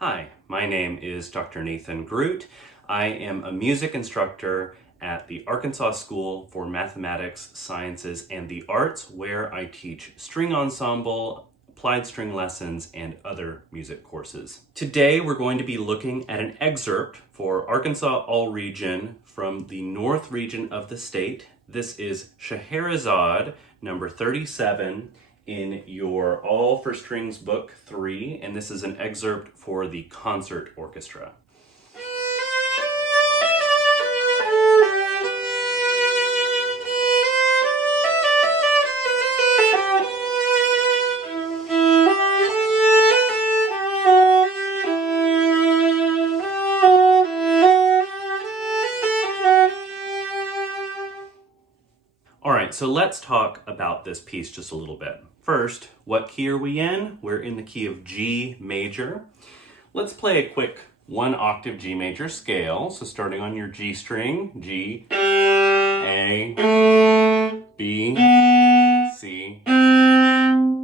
Hi, my name is Dr. Nathan Groot. I am a music instructor at the Arkansas School for Mathematics, Sciences, and the Arts, where I teach string ensemble, applied string lessons, and other music courses. Today we're going to be looking at an excerpt for Arkansas All-Region from the North region of the state. This is Scheherazade, number 37, in your All for Strings Book 3, and this is an excerpt for the concert orchestra. All right, so let's talk about this piece just a little bit. First, what key are we in? We're in the key of G major. Let's play a quick 1-octave G major scale. So starting on your G string, G, A, B, C,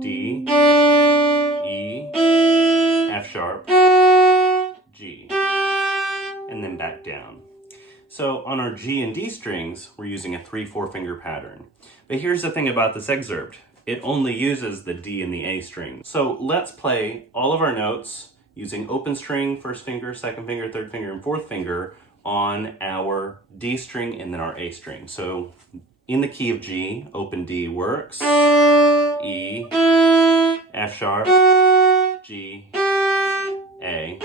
D, E, F sharp, G, and then back down. So on our G and D strings, we're using a 3/4 finger pattern. But here's the thing about this excerpt. It only uses the D and the A string. So let's play all of our notes using open string, first finger, second finger, third finger, and fourth finger on our D string and then our A string. So in the key of G, open D works, E, F sharp, G, A.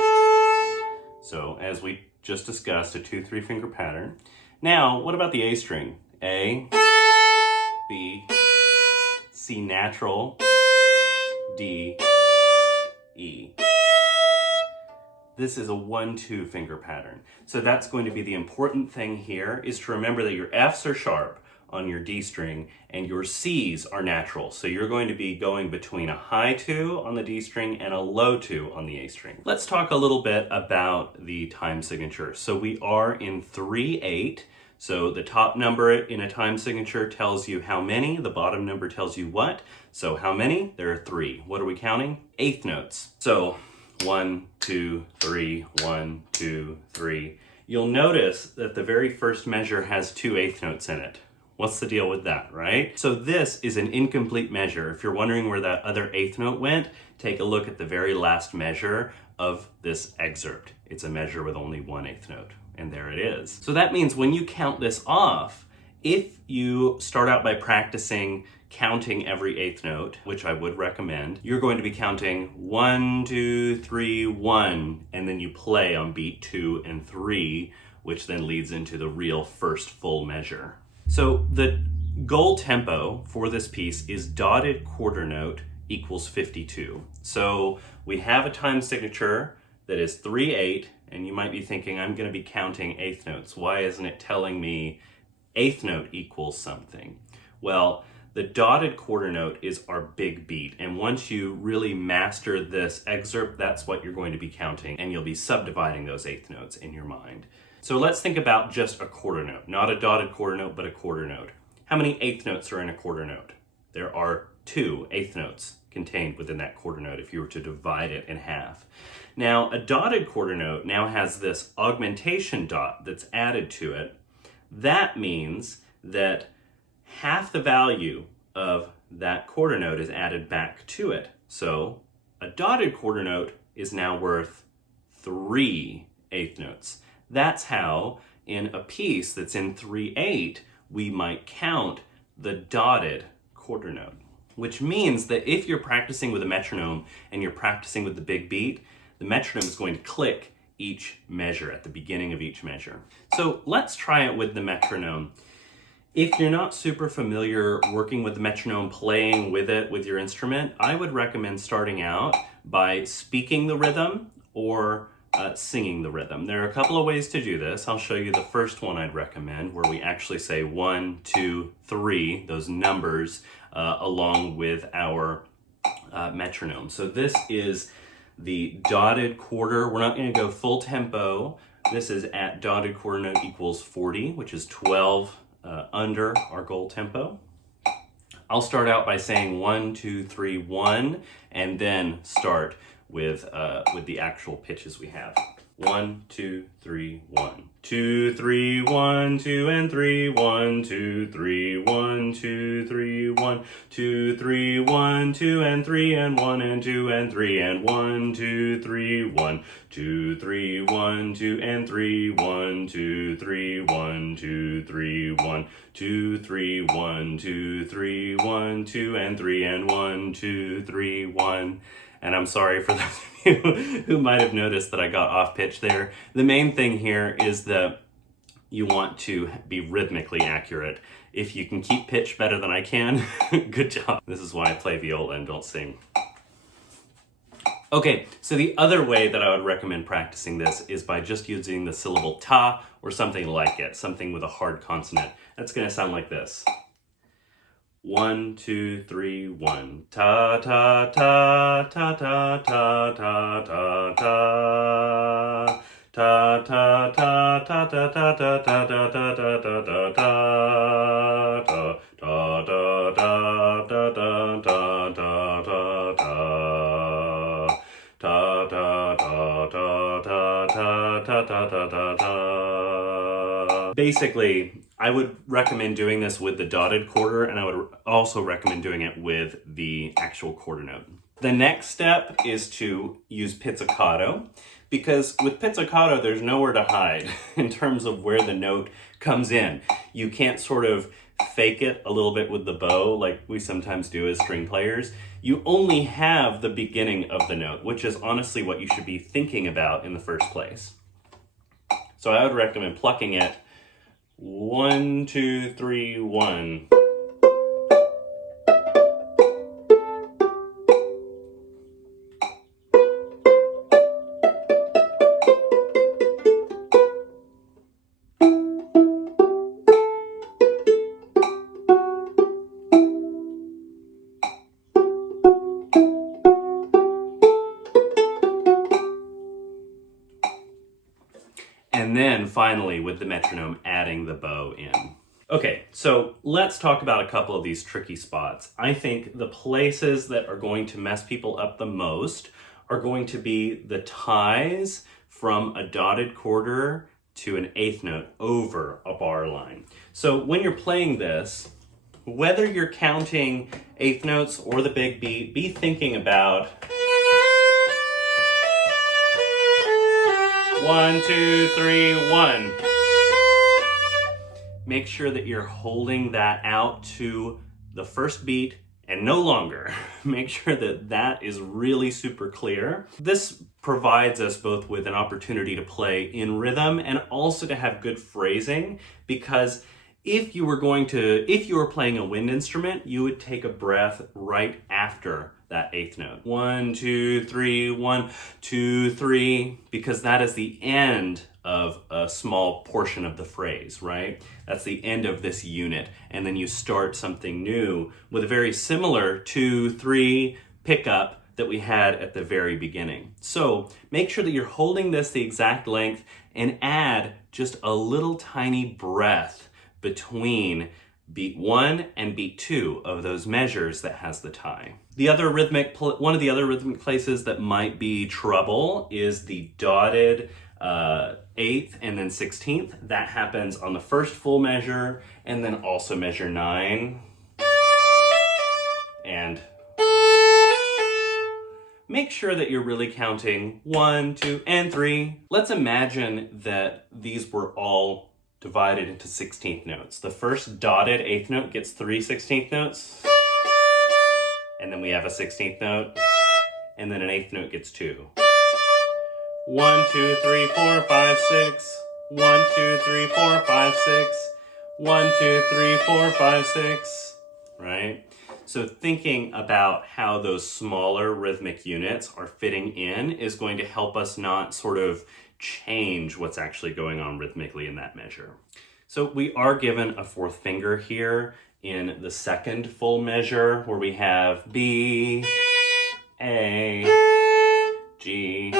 So as we just discussed, a 2/3 finger pattern. Now, what about the A string? A, B, C natural, D, E. This is a 1/2 finger pattern. So that's going to be the important thing here, is to remember that your Fs are sharp on your D string and your Cs are natural. So you're going to be going between a high 2 on the D string and a low 2 on the A string. Let's talk a little bit about the time signature. So we are in 3/8. So the top number in a time signature tells you how many, the bottom number tells you what. So how many? There are 3. What are we counting? Eighth notes. So 1, 2, 3, 1, 2, 3. You'll notice that the very first measure has 2 eighth notes in it. What's the deal with that, right? So this is an incomplete measure. If you're wondering where that other eighth note went, take a look at the very last measure of this excerpt. It's a measure with only 1 eighth note, and there it is. So that means when you count this off, if you start out by practicing counting every eighth note, which I would recommend, you're going to be counting 1, 2, 3, 1, and then you play on beat 2 and 3, which then leads into the real first full measure. So the goal tempo for this piece is dotted quarter note equals 52. So we have a time signature that is 3/8, and you might be thinking, I'm going to be counting eighth notes. Why isn't it telling me eighth note equals something? Well, the dotted quarter note is our big beat, and once you really master this excerpt, that's what you're going to be counting, and you'll be subdividing those eighth notes in your mind. So let's think about just a quarter note, not a dotted quarter note, but a quarter note. How many eighth notes are in a quarter note? There are 2 eighth notes contained within that quarter note if you were to divide it in half. Now, a dotted quarter note now has this augmentation dot that's added to it. That means that half the value of that quarter note is added back to it. So a dotted quarter note is now worth 3 eighth notes. That's how, in a piece that's in 3/8, we might count the dotted quarter note. Which means that if you're practicing with a metronome and you're practicing with the big beat, the metronome is going to click each measure at the beginning of each measure. So let's try it with the metronome. If you're not super familiar working with the metronome, playing with it with your instrument, I would recommend starting out by speaking the rhythm or singing the rhythm. There are a couple of ways to do this. I'll show you the first one I'd recommend, where we actually say 1, 2, 3, those numbers, along with our metronome. So this is the dotted quarter. We're not going to go full tempo. This is at dotted quarter note equals 40, which is 12 under our goal tempo. I'll start out by saying 1, 2, 3, 1, and then start with the actual pitches we have. 1, 2, 3, 1. 2, 3, 1, 2 and 3, 1, 2, 3, 1, 2, 3, 1, 2, 3, 1, 2 and 3 and 1 and 2 and 3 and 1, 2, 3, 1, 2, 3, 1, 2 and 3, 1, 2, 3, 1, 2, 3, 1, 2, 3, 1, 2, 3, 1, 2 and 3 and 1, 2, 3, 1. And I'm sorry for those of you who might have noticed that I got off pitch there. The main thing here is that you want to be rhythmically accurate. If you can keep pitch better than I can, good job. This is why I play viola and don't sing. Okay, so the other way that I would recommend practicing this is by just using the syllable ta or something like it, something with a hard consonant. That's gonna sound like this. 1, 2, 3, 1. Ta ta ta ta ta ta ta ta ta. Ta ta ta ta ta ta ta ta ta ta ta ta ta ta. Ta ta ta ta ta ta ta ta ta ta. Ta ta ta ta ta ta ta ta ta ta. Basically, I would recommend doing this with the dotted quarter, and I would also recommend doing it with the actual quarter note. The next step is to use pizzicato, because with pizzicato, there's nowhere to hide in terms of where the note comes in. You can't sort of fake it a little bit with the bow like we sometimes do as string players. You only have the beginning of the note, which is honestly what you should be thinking about in the first place. So I would recommend plucking it 1, 2, 3, 1. And then finally, with the metronome, adding the bow in. Okay, so let's talk about a couple of these tricky spots. I think the places that are going to mess people up the most are going to be the ties from a dotted quarter to an eighth note over a bar line. So when you're playing this, whether you're counting eighth notes or the big beat, be thinking about 1, 2, 3, 1. Make sure that you're holding that out to the first beat and no longer. Make sure that that is really super clear. This provides us both with an opportunity to play in rhythm and also to have good phrasing, because if you were playing a wind instrument, you would take a breath right after that eighth note. 1, 2, 3, 1, 2, 3, because that is the end of a small portion of the phrase, right? That's the end of this unit. And then you start something new with a very similar 2, 3 pickup that we had at the very beginning. So make sure that you're holding this the exact length and add just a little tiny breath between beat 1 and beat 2 of those measures that has the tie. One of the other rhythmic places that might be trouble is the dotted 8th and then 16th. That happens on the first full measure and then also measure 9. And make sure that you're really counting 1, 2, and 3. Let's imagine that these were all divided into 16th notes. The first dotted 8th note gets 3 16th notes, and then we have a 16th note, and then an 8th note gets 2. 1, 2, 3, 4, 5, 6. 1, 2, 3, 4, 5, 6. 1, 2, 3, 4, 5, 6. Right? So thinking about how those smaller rhythmic units are fitting in is going to help us not sort of change what's actually going on rhythmically in that measure. So we are given a fourth finger here in the second full measure where we have B, A, G.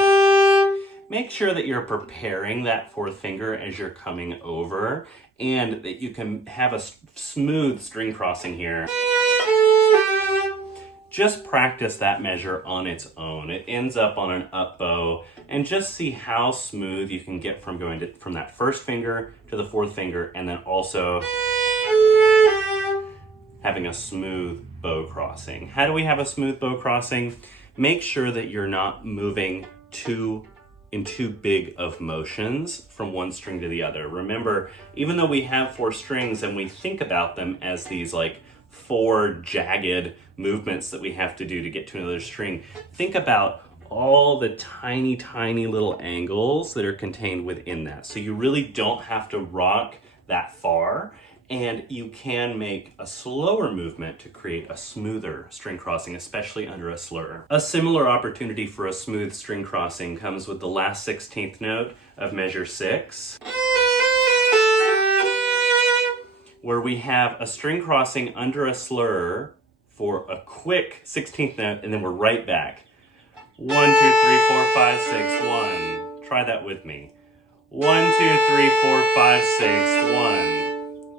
Make sure that you're preparing that fourth finger as you're coming over and that you can have a smooth string crossing here. just practice that measure on its own. It ends up on an up bow, and just see how smooth you can get from going from that first finger to the fourth finger, and then also having a smooth bow crossing. How do we have a smooth bow crossing? Make sure that you're not moving in too big of motions from one string to the other. Remember, even though we have 4 strings and we think about them as these like 4 jagged movements that we have to do to get to another string, think about all the tiny, tiny little angles that are contained within that. So you really don't have to rock that far, and you can make a slower movement to create a smoother string crossing, especially under a slur. A similar opportunity for a smooth string crossing comes with the last 16th note of measure 6, where we have a string crossing under a slur for a quick 16th note, and then we're right back. 1, 2, 3, 4, 5, 6, 1. Try that with me. 1, 2, 3, 4, 5, 6, 1.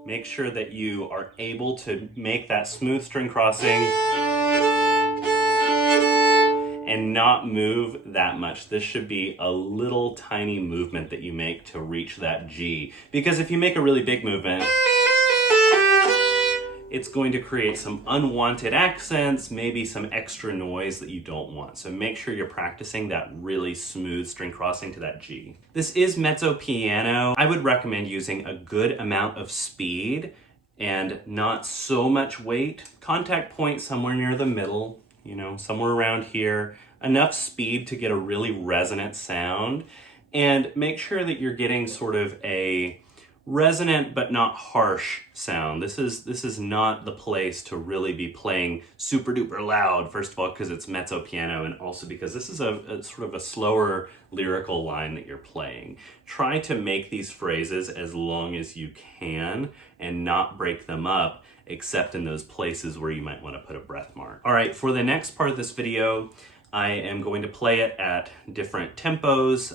Make sure that you are able to make that smooth string crossing and not move that much. This should be a little tiny movement that you make to reach that G. Because if you make a really big movement, it's going to create some unwanted accents, maybe some extra noise that you don't want. So make sure you're practicing that really smooth string crossing to that G. This is mezzo piano. I would recommend using a good amount of speed and not so much weight. Contact point somewhere near the middle, somewhere around here. Enough speed to get a really resonant sound. And make sure that you're getting sort of a resonant but not harsh sound. This is not the place to really be playing super duper loud, first of all because it's mezzo piano, and also because this is a sort of a slower lyrical line that you're playing. Try to make these phrases as long as you can and not break them up, except in those places where you might want to put a breath mark. All right, for the next part of this video, I am going to play it at different tempos,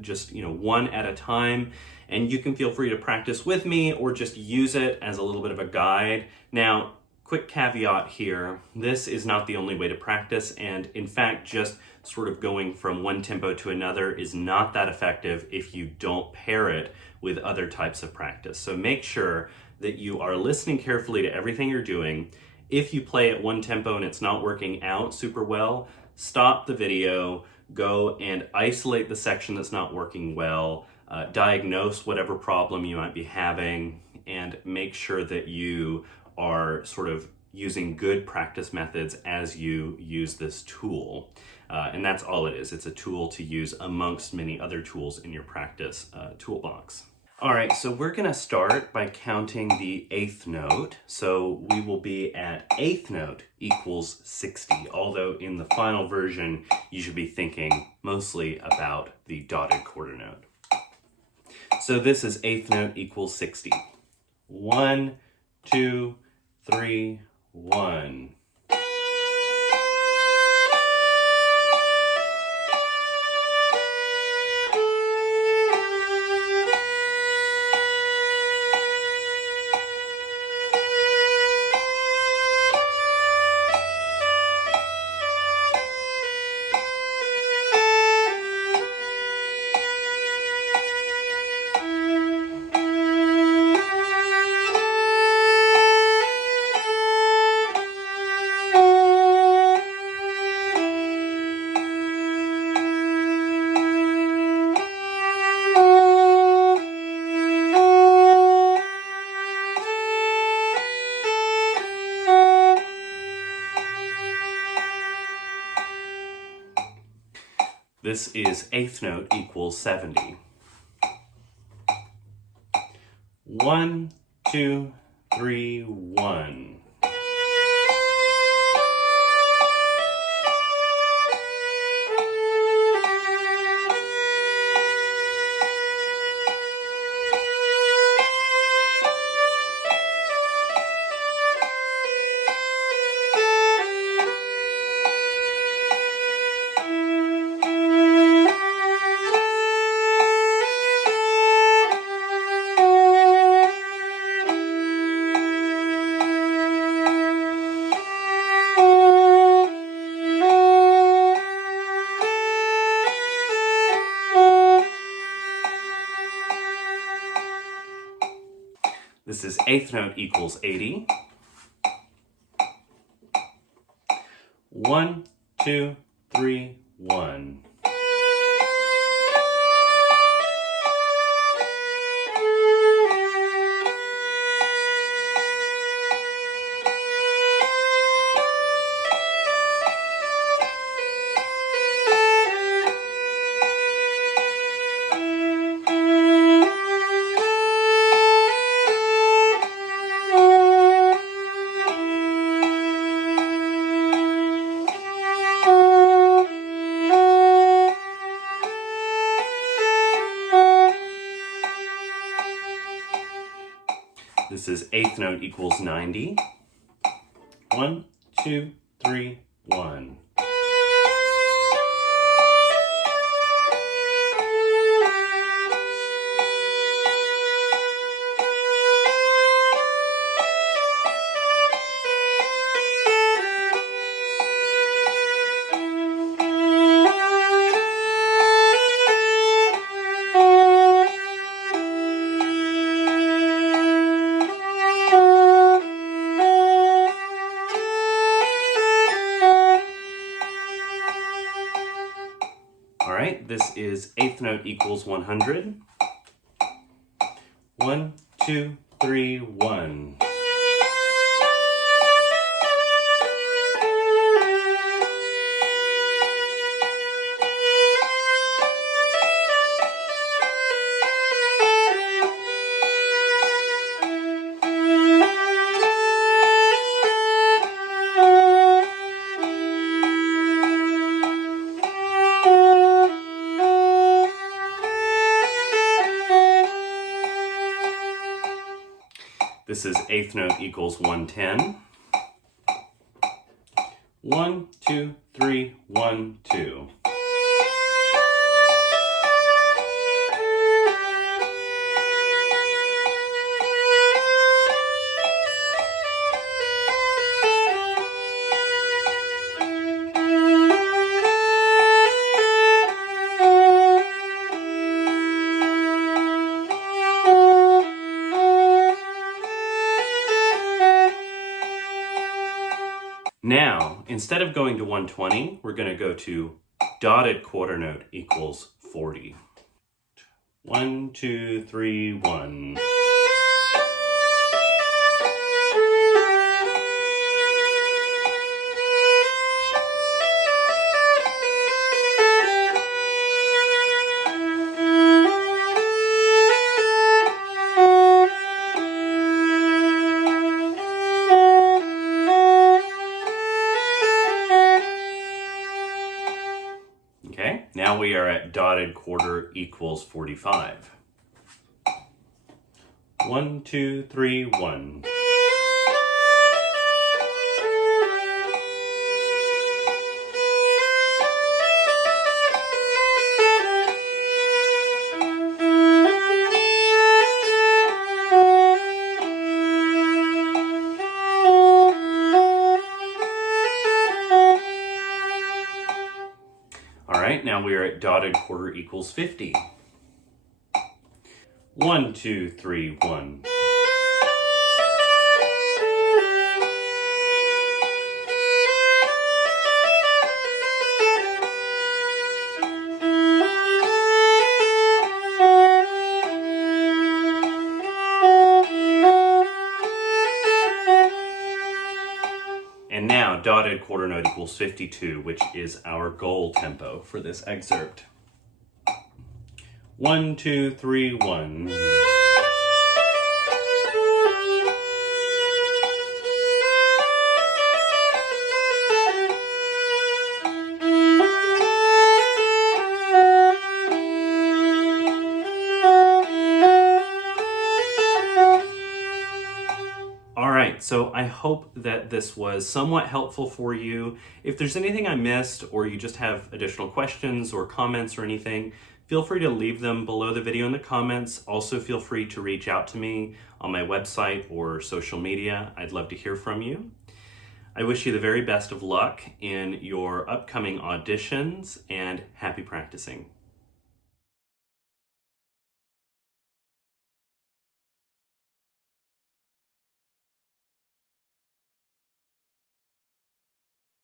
just one at a time. And you can feel free to practice with me or just use it as a little bit of a guide. Now, quick caveat here, this is not the only way to practice, and in fact, just sort of going from one tempo to another is not that effective if you don't pair it with other types of practice. So make sure that you are listening carefully to everything you're doing. If you play at one tempo and it's not working out super well, stop the video, go and isolate the section that's not working well, diagnose whatever problem you might be having, and make sure that you are sort of using good practice methods as you use this tool. And that's all it is. It's a tool to use amongst many other tools in your practice toolbox. All right, so we're gonna start by counting the 8th note. So we will be at 8th note equals 60, although in the final version, you should be thinking mostly about the dotted quarter note. So this is 8th note equals 60. 1, 2, 3, 1. This is 8th note equals 70. 1, 2, 3, 1. This is eighth note equals 80. 1, 2, 3, 1. This is eighth note equals 90. 1, 2, 3, 1. All right, this is eighth note equals 100. 1, 2, 3, 1. This is eighth note equals 110. 1, 2, 3, 1, 2. Now, instead of going to 120, we're going to go to dotted quarter note equals 40. 1, 2, 3, 1. Okay, now we are at dotted quarter equals 45. 1, 2, 3, 1. All right, now we are at dotted quarter equals 50. 1, 2, 3, 1. And now dotted quarter note equals 52, which is our goal tempo for this excerpt. 1, 2, 3, 1. So I hope that this was somewhat helpful for you. If there's anything I missed, or you just have additional questions or comments or anything, feel free to leave them below the video in the comments. Also feel free to reach out to me on my website or social media. I'd love to hear from you. I wish you the very best of luck in your upcoming auditions, and happy practicing.